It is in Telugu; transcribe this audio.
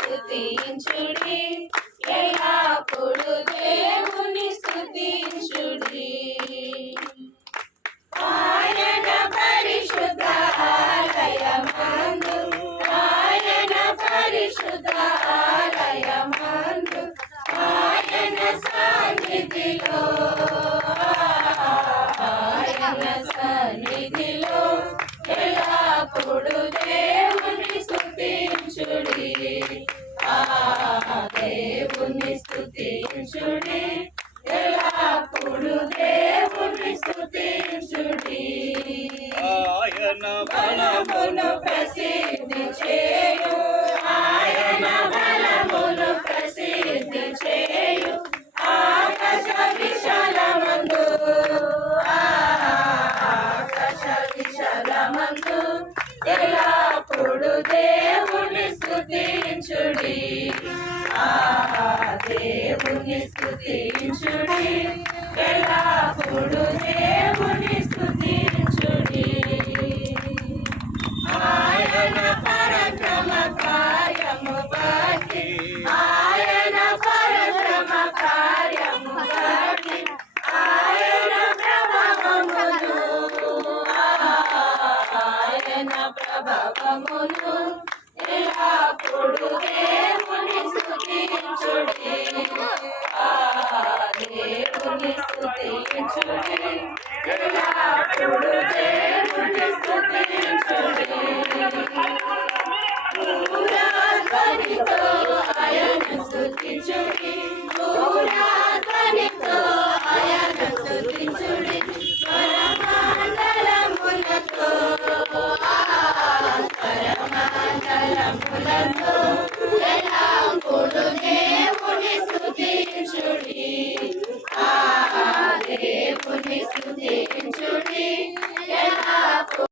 స్తుతించుడి ఎల్లప్పుడు దేవుని స్తుతించుడి ఆయన పరిశుద్ధ ఆలయమందు ఆయన పరిశుద్ధ ఆలయమందు ఆయన సన్నిధిలో ఎల్లప్పుడు దేవుని స్తుతించుడి దేవుని స్తుతించుడి ఎల్లప్పుడు దేవుని స్తుతించుడి ఆయన బలమును ప్రసిద్ధి చేయు ఆయన బలమును ప్రసిద్ధి చేయు ఆకాశ విశాలమందు ఆకాశ విశాలమందు ఎల్లప్పుడు దేవుని స్తుతించుడి దేవుని స్తుతించుడి ఎల్లప్పుడు దేవుని స్తుతించుడి ఆయన పరక్రమ కార్యము బట్టి ఆయన పరక్రమ కార్యము బట్టి ఆయన ప్రభావమును ఆయన ప్రభావమును ఎల్లప్పుడు దేవుని స్తుతించుడి దేవుని స్తుతించుడి ఎల్లప్పుడు దేవుని స్తుతించుడి పూరాధ్వనితో ఆయన స్తుతించుడి పూరాధ్వనితో ఆయన స్తుతించుడి స్వరమండలములతో స్వరమండలములతో ఎల్లప్పుడు దేవుని స్తుతించుడి దేవుని స్తుతించుడి